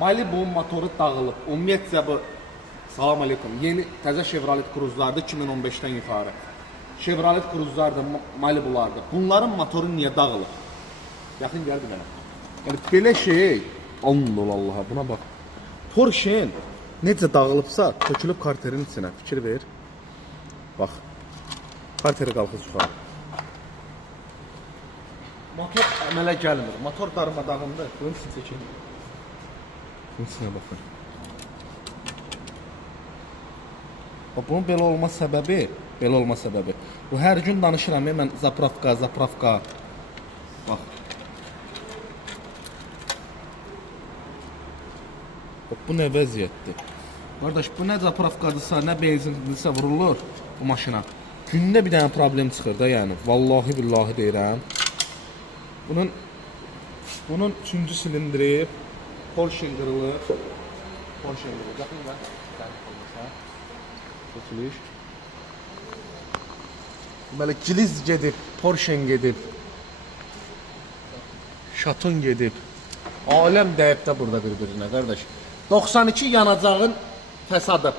Malibu motoru dağılıb. Ümumiyyətcə bu salam aleykum. Yeni təzə Chevrolet Cruze'lardı 2015-dən yuxarı. Chevrolet Cruze'lardı, Malibu'lardı. Bunların motoru niyə dağılıb? Yaxın gəldi mənə. Yəni belə şey, Allah'a buna bax. Porsche'nin necə dağılıbsa, tökülüb karterin içinə. Fikir ver. Bax. Karteri qalxız yuxarı. Motor əmələ gəlmir. Motor darmadağındır. Bunun için çəkin. Bunun içinə baxın. Bunun belə olma səbəbi, bu hər gün danışıram, mən zapravka. Bax. Bu nə vəziyyətdir? Qardaş, bu nə zapravkadırsa, nə benzindirsə vurulur bu maşına. Gündə bir dənə problem çıxır da, yəni. Vallahi billahi deyirəm. Bunun 3-cü silindiri Porsche qırılır. Yaxın və çəkiliş. Deməli, Giliz gedib, Porsche gedib, Şatun gedib. Aləm dəyib də burada bir-birinə, qardaş. 92 yanacağın fəsadı.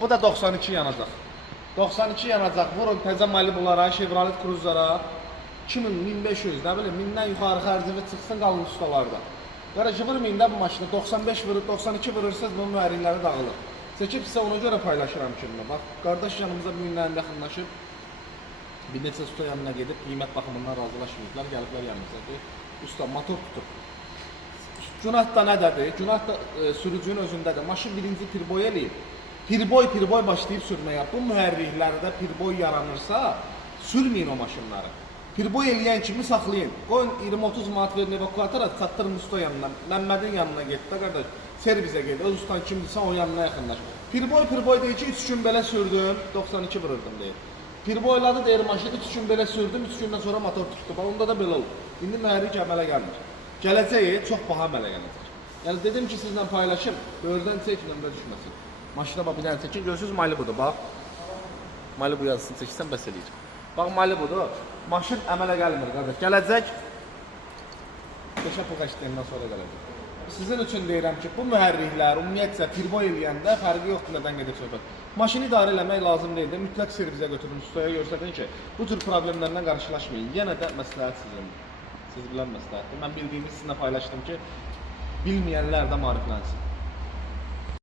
Bu da 92 yanacaq. 92 yanacaq. Vurun təzə Malibu'lara, Chevrolet Cruze'lara 2000, 1500, nə bilim, 1000-dən yuxarı xərcini çıxsın qalın ustalarda. Qardaş, vurmayın da bu maşını. 95 vurur, 92 vurursanız bunun mühərrikləri dağılır. Çəkib sizə ona görə paylaşıram kimlə. Bax, qardaş yanımıza bu günlərin yaxınlaşıb bir neçə usta yanına gedib qiymət baxımından razılaşmıyıblar, gəliblər yanımıza ki, usta motor tutub. Günah da nədədir? Günah da sürücünün özündədir. Maşın birinci pirboy eləyib. Pirboy başlayıb sürməyə. Bu mühərriklərdə pirboy yaranırsa, sürməyin o maşınları. Pirboy eləyən kimi saxlayın. Qoyun 20-30 manat verin evakuatora, çatdırın usta yanına. Məmmədin yanına get də qardaş. Servisə get. Öz ustan kimdirsə o yanına yaxınlaş. Pirboy deyir ki, 3 gün belə sürdüm, 92 vururdum deyir. Pirboyladı deyir maşını 3 gün belə sürdüm, 3 gündən sonra motor tutdu. Onda da belə olur. İndi mühərrik əmələ gəlmir. Gələcəyi çox baha əmələ gələcək. Yəni dedim ki, sizlə paylaşım, böyürdən çəkin, ömrə düşməsin. Maşına bax bir dənə çəkin, görürsünüz Malibu'dur, bax. Malibu yazısını çəksən bəs eləyir. Bax Malibu'dur, maşın əmələ gəlmir, qardaş. Gələcək, 5-ə pul qəşdiyindən sonra gələcək. Sizin üçün deyirəm ki, bu mühərriklər, ümumiyyətcə, pirboy eləyəndə fərqi yoxdur, nədən gedir söhbət. Maşını idarə eləmək lazım deyildir, mütləq servizə götürün, ustaya göstərin ki, bu tür problemlərlə qarşılaşmayın. Yenə də məsləhət sizindir. Siz bilən məsləhətdir. Mən bildiyimi sizinlə paylaşdım ki, bilməyənlər də maariflənsin.